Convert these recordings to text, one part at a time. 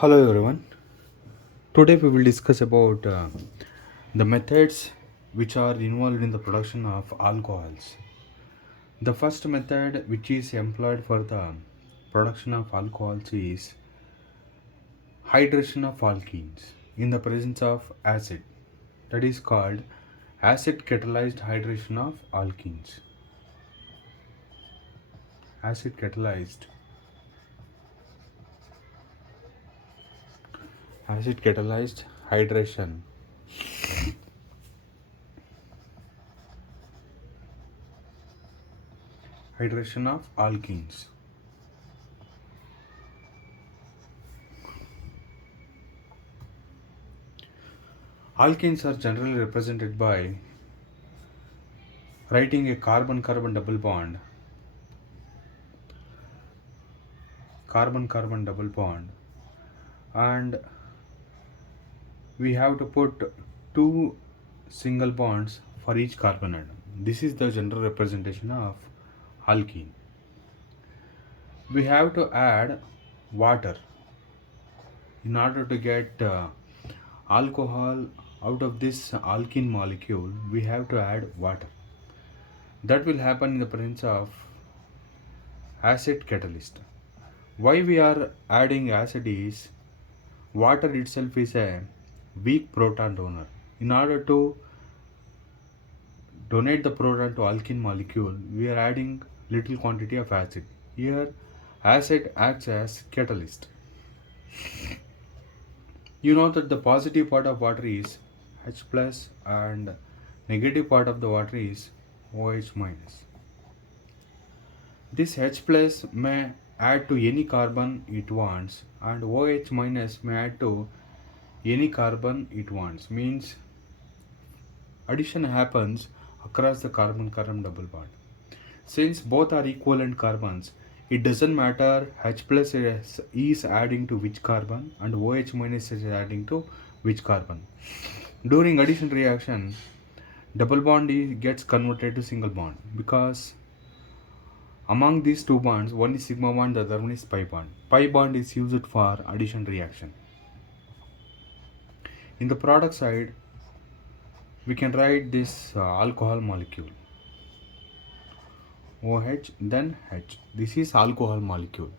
Hello everyone. Today we will discuss about the methods which are involved in the production of alcohols. The first method which is employed for the production of alcohols is hydration of alkenes in the presence of acid. That is called acid catalyzed hydration of alkenes. Acid catalyzed hydration of alkenes. Alkenes are generally represented by writing a carbon-carbon double bond, and we have to put two single bonds for each carbon atom. This is the general representation of alkene. We have to add water in order to get alcohol out of this alkene molecule. We have to add water. That will happen in the presence of acid catalyst. Why we are adding acid is water itself is a weak proton donor. In order to donate the proton to alkene molecule, we are adding little quantity of acid. Here, acid acts as catalyst. You know that the positive part of water is H plus and negative part of the water is OH minus. This H plus may add to any carbon it wants, and OH minus may add to any carbon it wants. Means addition happens across the carbon-carbon double bond. Since both are equivalent carbons, it doesn't matter H plus is adding to which carbon and OH minus is adding to which carbon. During addition reaction, double bond gets converted to single bond, because among these two bonds, one is sigma bond, the other one is pi bond. Pi bond is used for addition reaction. In the product side, we can write this alcohol molecule OH then H. This is alcohol molecule.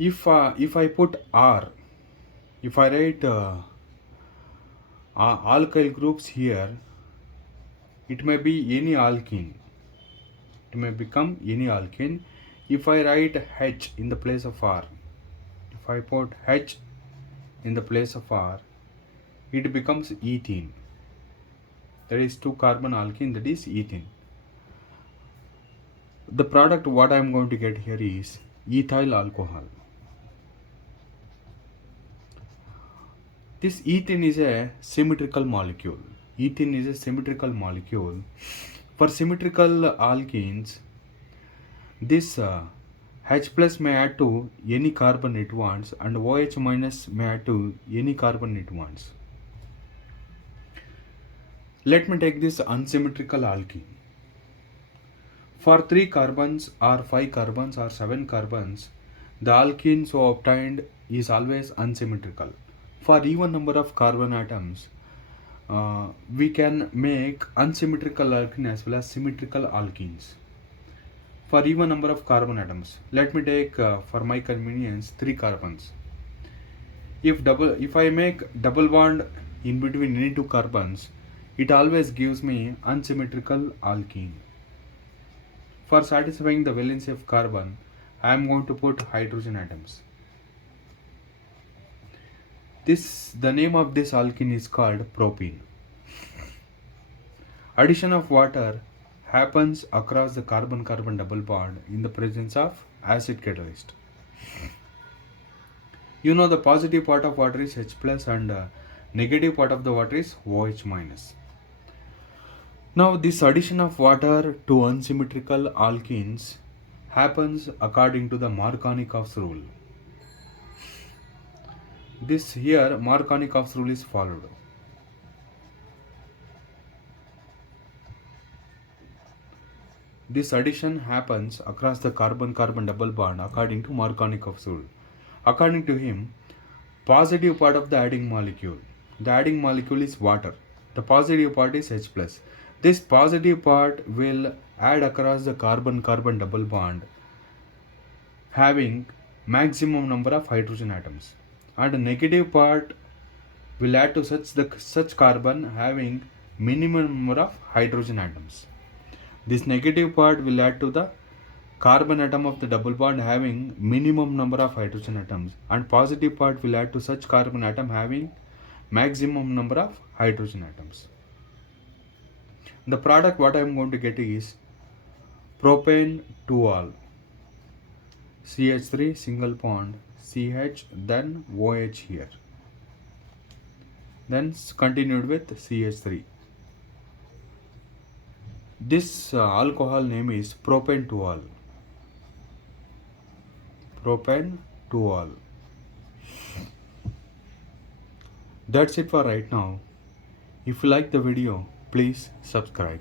If I put R, if I write alkyl groups here, it may be any alkene. It may become any alkene. If I write H in the place of R, if I put H in the place of R, it becomes ethene. That is 2 carbon alkene, that is ethene. The product what I am going to get here is ethyl alcohol. This ethene is a symmetrical molecule. Ethene is a symmetrical molecule. For symmetrical alkenes, this H plus may add to any carbon it wants, and OH minus may add to any carbon it wants. Let me take this unsymmetrical alkene. For 3 carbons or 5 carbons or 7 carbons, the alkene so obtained is always unsymmetrical. For even number of carbon atoms, we can make unsymmetrical alkene as well as symmetrical alkenes. For even number of carbon atoms, let me take for my convenience 3 carbons. If I make double bond in between any 2 carbons, it always gives me unsymmetrical alkene. For satisfying the valency of carbon, I am going to put hydrogen atoms. The name of this alkene is called propene. Addition of water happens across the carbon-carbon double bond in the presence of acid catalyst. You know the positive part of water is H plus and negative part of the water is OH minus. Now this addition of water to unsymmetrical alkenes happens according to the Markonikov's rule. This here Markonikov's rule is followed. This addition happens across the carbon-carbon double bond according to Markonikov's rule. According to him, positive part of the adding molecule. The adding molecule is water. The positive part is H+. This positive part will add across the carbon-carbon double bond having maximum number of hydrogen atoms. And the negative part will add to such carbon having minimum number of hydrogen atoms. This negative part will add to the carbon atom of the double bond having minimum number of hydrogen atoms, and positive part will add to such carbon atom having maximum number of hydrogen atoms. The product what I am going to get is propane 2-ol, CH3 single bond, CH, then OH here, then continued with CH3. This alcohol name is propane 2-ol. Propane 2-ol. That's it for right now. If you like the video, please subscribe.